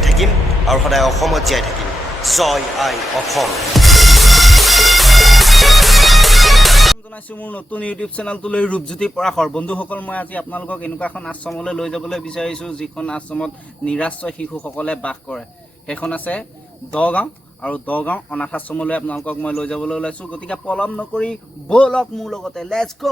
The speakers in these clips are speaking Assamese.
জীয়াই থাকিম আৰু সদায় অসমত জীয়াই থাকিম। জয় আই অসম। জনাইছোঁ মোৰ নতুন ইউটিউব চেনেলটোলৈ ৰূপজ্যোতি পৰাশৰ। বন্ধুসকল, মই আজি আপোনালোকক এনেকুৱা এখন আশ্ৰমলৈ লৈ যাবলৈ বিচাৰিছোঁ যিখন আশ্ৰমত নিৰাশ্ৰয় শিশুসকলে বাস কৰে। সেইখন আছে দগাঁও, আৰু দগাঁও অনাথ আশ্ৰমলৈ আপোনালোকক মই লৈ যাবলৈ ওলাইছোঁ। গতিকে পলম নকৰি ব'লক মোৰ লগতে, লেটছ গ'।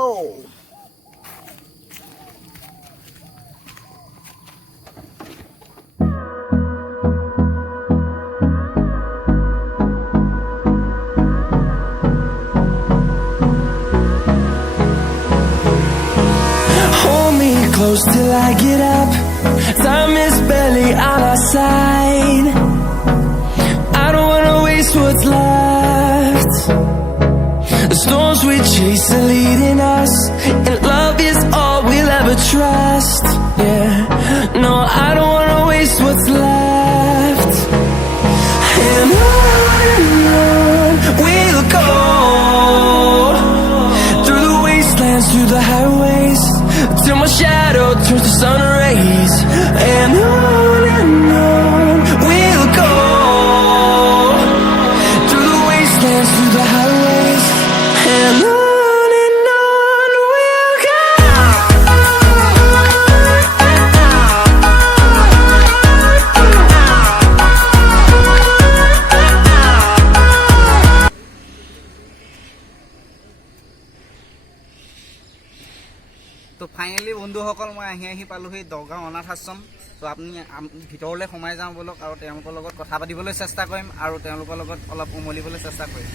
Close till I get up. Time is barely on our side. I don't wanna waste what's left. The storms we chase are leading us, and love is all we'll ever trust. Yeah, no, I don't wanna waste what's left. And on we'll go, through the wastelands, through the highways, till my shadow turns to sun rays. And on we'll go, through the wastelands, through the highways, and on we'll go. তো ফাইনেলি বন্ধুসকল, মই আহি পালোহি দগাঁও অনাথ আশ্ৰম। তো আপুনি ভিতৰলৈ সোমাই যাওঁ ব'লক, আৰু তেওঁলোকৰ লগত কথা পাতিবলৈ চেষ্টা কৰিম আৰু তেওঁলোকৰ লগত অলপ উমলিবলৈ চেষ্টা কৰিম।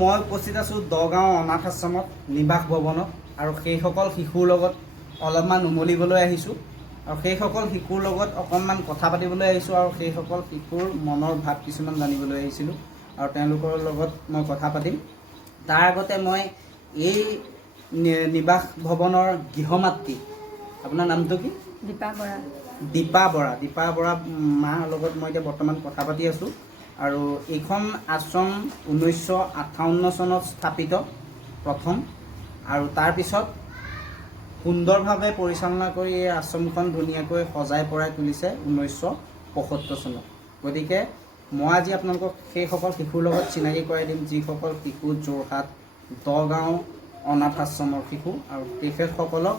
মই উপস্থিত আছোঁ দগাঁও অনাথ আশ্ৰমত, নিবাস ভৱনত, আৰু সেইসকল শিশুৰ লগত অলপমান উমলিবলৈ আহিছোঁ, আৰু সেইসকল শিশুৰ লগত অকণমান কথা পাতিবলৈ আহিছোঁ, আৰু সেইসকল শিশুৰ মনৰ ভাৱ কিছুমান জানিবলৈ আহিছিলোঁ, আৰু তেওঁলোকৰ লগত মই কথা পাতিম। তাৰ আগতে মই এই নিবাস ভৱনৰ গৃহমাতৃ, আপোনাৰ নামটো কি? দীপা বৰা মাৰ লগত মই এতিয়া বৰ্তমান কথা পাতি আছোঁ। আৰু এইখন আশ্ৰম 1958 চনত স্থাপিত প্ৰথম, আৰু তাৰপিছত সুন্দৰভাৱে পৰিচালনা কৰি এই আশ্ৰমখন ধুনীয়াকৈ সজাই পৰাই তুলিছে 1975 চনত। গতিকে মই আজি আপোনালোকক সেইসকল শিশুৰ লগত চিনাকি কৰাই দিম যিসকল শিশু যোৰহাট দগাঁও অনাথ আশ্ৰমৰ শিশু, আৰু তেখেতসকলক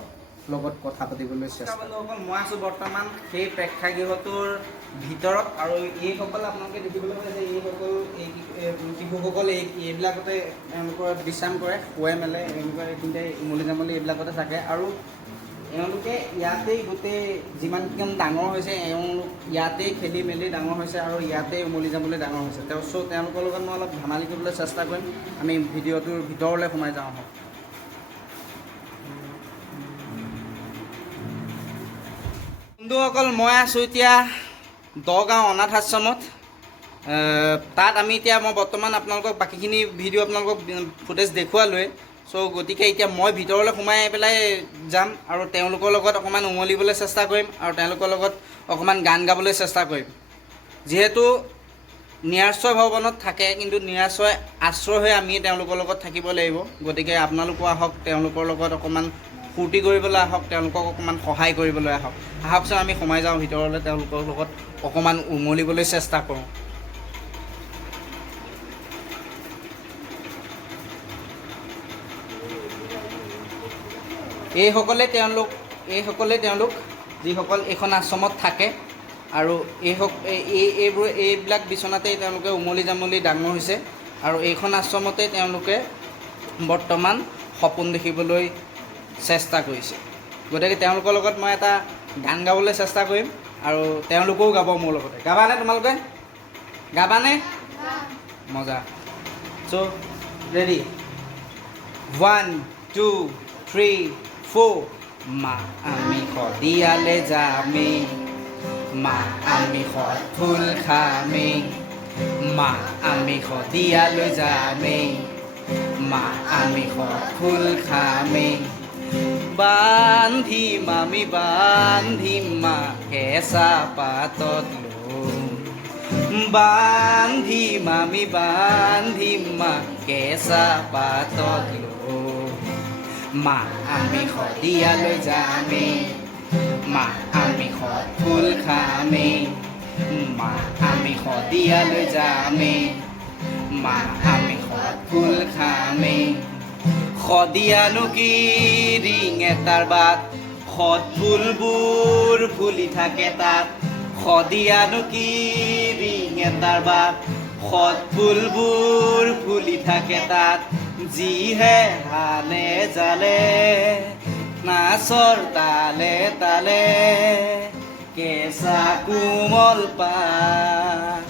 লগত কথা পাতিবলৈ চেষ্টা কৰিম। মই আছোঁ বৰ্তমান সেই প্ৰেক্ষাগৃহটোৰ ভিতৰত, আৰু এইসকল আপোনালোকে দেখিবলৈ পাইছে, এইসকল শিশুসকল এইবিলাকতে তেওঁলোকৰ বিশ্ৰাম কৰে, শুৱে মেলে, তেওঁলোকৰ এইখিনিতে উমলি জামলি এইবিলাকতে থাকে, আৰু এওঁলোকে ইয়াতেই গোটেই যিমানকেইজন ডাঙৰ হৈছে ইয়াতেই খেলি মেলি ডাঙৰ হৈছে, আৰু ইয়াতেই উমলি জামলি ডাঙৰ হৈছে। তেওঁলোকৰ লগত মই অলপ ধেমালি কৰিবলৈ চেষ্টা কৰিম। আমি ভিডিঅ'টোৰ ভিতৰলৈ সোমাই যাওঁ। বন্ধুসকল, মই আছোঁ এতিয়া দগাঁও অনাথ আশ্ৰমত। তাত মই বৰ্তমান আপোনালোকক বাকীখিনি ভিডিঅ' আপোনালোকক ফুটেজ দেখুৱালোৱে। গতিকে এতিয়া মই ভিতৰলৈ সোমাই পেলাই যাম, আৰু তেওঁলোকৰ লগত অকণমান উমলিবলৈ চেষ্টা কৰিম, আৰু তেওঁলোকৰ লগত অকণমান গান গাবলৈ চেষ্টা কৰিম। যিহেতু নিৰাশ্ৰয় ভৱনত থাকে, কিন্তু নিৰাশ্ৰয় আশ্ৰয় হৈ আমি তেওঁলোকৰ লগত থাকিব লাগিব। গতিকে আপোনালোকো আহক, তেওঁলোকৰ লগত অকণমান ফূৰ্তি কৰিবলৈ আহক, তেওঁলোকক অকণমান সহায় কৰিবলৈ আহকচোন। আমি সোমাই যাওঁ ভিতৰলৈ, তেওঁলোকৰ লগত অকণমান উমলিবলৈ চেষ্টা কৰোঁ। এইসকলে তেওঁলোক যিসকল এইখন আশ্ৰমত থাকে, আৰু এইবিলাক বিচনাতেই তেওঁলোকে উমলি জামলি ডাঙৰ হৈছে, আৰু এইখন আশ্ৰমতে তেওঁলোকে বৰ্তমান সপোন দেখিবলৈ চেষ্টা কৰিছে। গতিকে তেওঁলোকৰ লগত মই এটা গান গাবলৈ চেষ্টা কৰিম, আৰু তেওঁলোকেও গাব মোৰ লগতে। গাবানে? তোমালোকে গাবানে? মজা চ' ৰেডি 1 2 3 4 মা আমি শদিয়ালে যামে মা আমি ফুল খামে মা আমি শদিয়ালৈ যামে মা আমি ফুল খামে বান্ধিম আমি বান্ধিম মা কেঁচা পাতত বান্ধিম আমি বান্ধিম মা কেঁচা পাতত মা আমি শদিয়ালৈ যামে মা আমি ফুল খামে মা আমি শদিয়ালৈ যামে মা আমি ফুল খামে শদিয়ানো কি ৰিং এটাৰ বাট সৎ ফুলবোৰ ফুলি থাকে তাত শদিয়ানো কি ৰিং এটাৰ বাট সৎ ফুলবোৰ ফুলি থাকে তাত যিহে হালে জালে নাচৰ তালে তালে কেঁচা কোমল পাত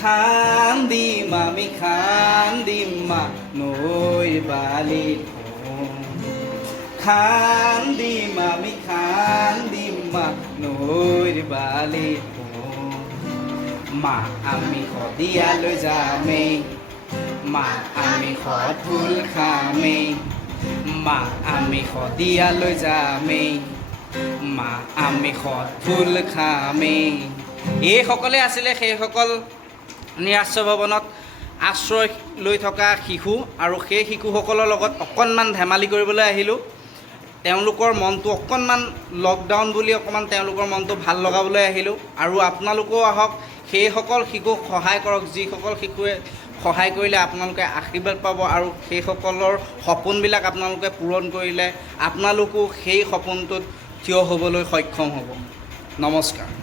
খান্দিম আমি খান্দিম মা নৈৰ বালিত খান্দিম আমি খান্দিম মা নৈৰ বালিত মা আমি শদিয়ালৈ যামে মা আমি ফুল খামে মা আমি শদিয়ালৈ যামে মা আমি ফুল খামে এইসকলে আছিলে সেইসকল নিৰাশ্ৰয় ভৱনত আশ্ৰয় লৈ থকা শিশু আৰু সেই শিশুসকলৰ লগত অকণমান ধেমালি কৰিবলৈ আহিলোঁ তেওঁলোকৰ মনটো অকণমান লকডাউন বুলি অকণমান তেওঁলোকৰ মনটো ভাল লগাবলৈ আহিলোঁ আৰু আপোনালোকেও আহক সেইসকল শিশুক সহায় কৰক যিসকল শিশুৱে সহায় কৰিলে আপোনালোকে আশীৰ্বাদ পাব আৰু সেইসকলৰ সপোনবিলাক আপোনালোকে পূৰণ কৰিলে আপোনালোকো সেই সপোনটোত থিয় হ'বলৈ সক্ষম হ'ব নমস্কাৰ